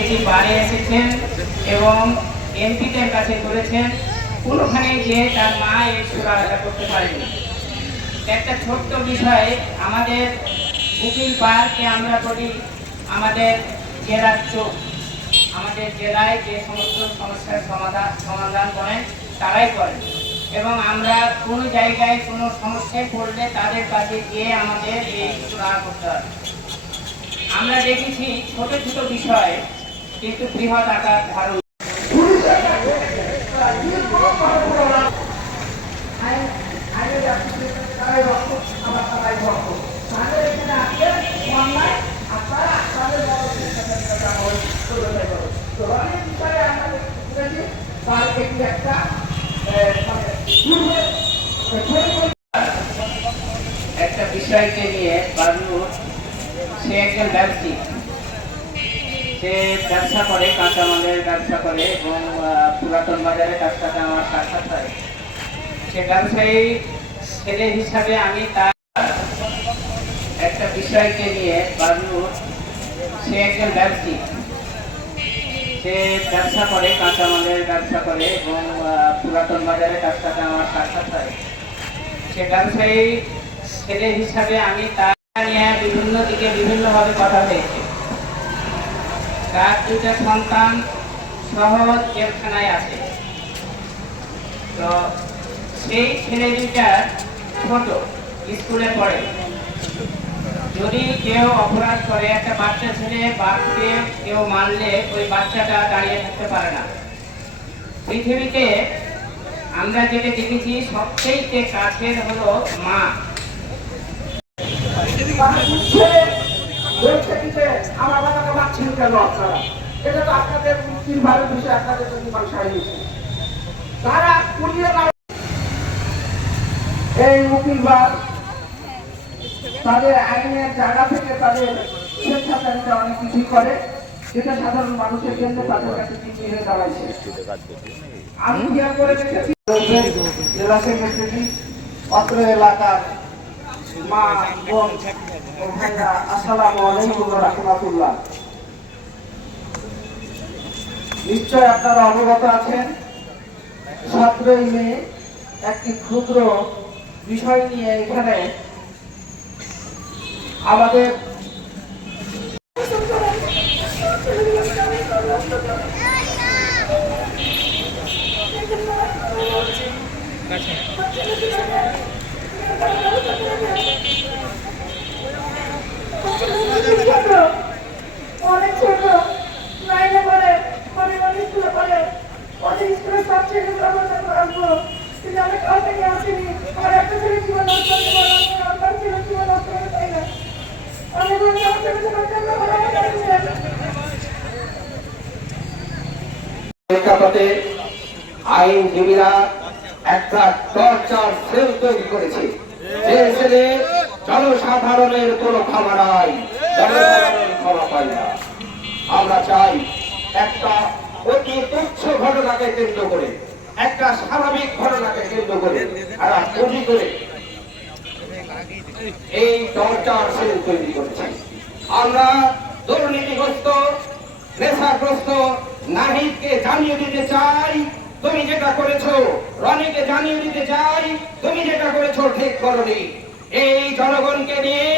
এটি বারে এসেছেন এবং এমপিদের কাছে করেছেন, কোনোখানে গিয়ে তার মা এই সুরাহাটা করতে পারেনি। একটা ছোট্ট বিষয়, আমাদের উকিল পার্কে আমরা বলি আমাদের জেলার চোখ। আমাদের জেলায় যে সমস্ত সমস্যার সমাধান করেন তারাই করেন, এবং আমরা কোনো জায়গায় কোনো সমস্যায় পড়লে তাদের কাছে গিয়ে আমাদের এই সুরাহা করতে হবে। আমরা দেখেছি ছোট ছোট বিষয় কিন্তু বৃহৎ আকার ধারণ। একটা বিষয়কে নিয়ে বাবলু, সে একজন ব্যবসায়ী, সে ব্যবসা করে, কাঁচামালের ব্যবসা করে এবং পুরাতন বাজারে তার সাথে আমার সাক্ষাৎ হয়। সে ব্যবসায়ী ছেলে হিসাবে আমি তার একটা বিষয়কে নিয়ে বাবলু, সে একজন ব্যবসায়ী, সে ব্যবসা করে, কাঁচামালের ব্যবসা করে এবং পুরাতন বাজারে তার সাথে আমার সাক্ষাৎ হয়। সে ব্যবসায়ী ছেলে হিসাবে আমি তার নিয়ে বিভিন্ন দিকে বিভিন্নভাবে কথা হয়েছে। তার দুটা সন্তান সহ জেলখানায় আছে। তো সেই ছেলে দুটা ছোট, স্কুলে পড়ে। যদি কেউ অপরাধ করে, একটা বাচ্চা ছেলে বাপকে কেউ মারলে ওই বাচ্চাটা দাঁড়িয়ে থাকতে পারে না। পৃথিবীতে আমরা যেটা দেখেছি সবচেয়ে কাছের হলো মা। এই উকিলবার তাদের আইনের জায়গা থেকে তাদের স্বেচ্ছাচারিতা অনেক কিছু করে, যেটা সাধারণ মানুষের জন্য তাদের কাছে চিঠি হয়ে দাঁড়াইছে। আমি খেয়াল করে দেখেছি জেলা সেক্রেটারি, অত্র এলাকার মা বোন ও ভাইরা, আসসালামু আলাইকুম ওয়া রাহমাতুল্লাহ। নিশ্চয় আপনারা অবগত আছেন 17 মে একটি ক্ষুদ্র বিষয় নিয়ে এখানে আমাদের অনেক ছোট, লাইনে পড়ে, পরিবার স্কুলে পড়ে, ওদের স্কুলের সবচেয়ে আসবো, কিন্তু আমি কাল থেকে আসিনি। আমার একটা ছেলে জীবন নষ্ট করে, আমার ছেলে জীবন নষ্ট করে তাই না। আমি বলছি আমার ছেলে প্রেক্ষাপটে আইনজীবীরা একটা টর্চার সেল তৈরি করেছে, যে সেলে জনসাধারণের কোনো ক্ষমা নাই, জনসাধারণ ক্ষমা পায় না। আমরা চাই একটা অতি তুচ্ছ ঘটনাকে কেন্দ্র করে, একটা স্বাভাবিক ঘটনাকে কেন্দ্র করে এরা তৈরি করে এই টর্চার সেল তৈরি করেছে। আমরা দুর্নীতিগ্রস্ত, নেশাগ্রস্ত নাহিদকে জানিয়ে দিতে চাই, তুমি যেটা করেছো, রনিকে জানিয়ে দিতে চাই, তুমি যেটা করেছো ঠিক করোনি। এই জনগণকে নিয়ে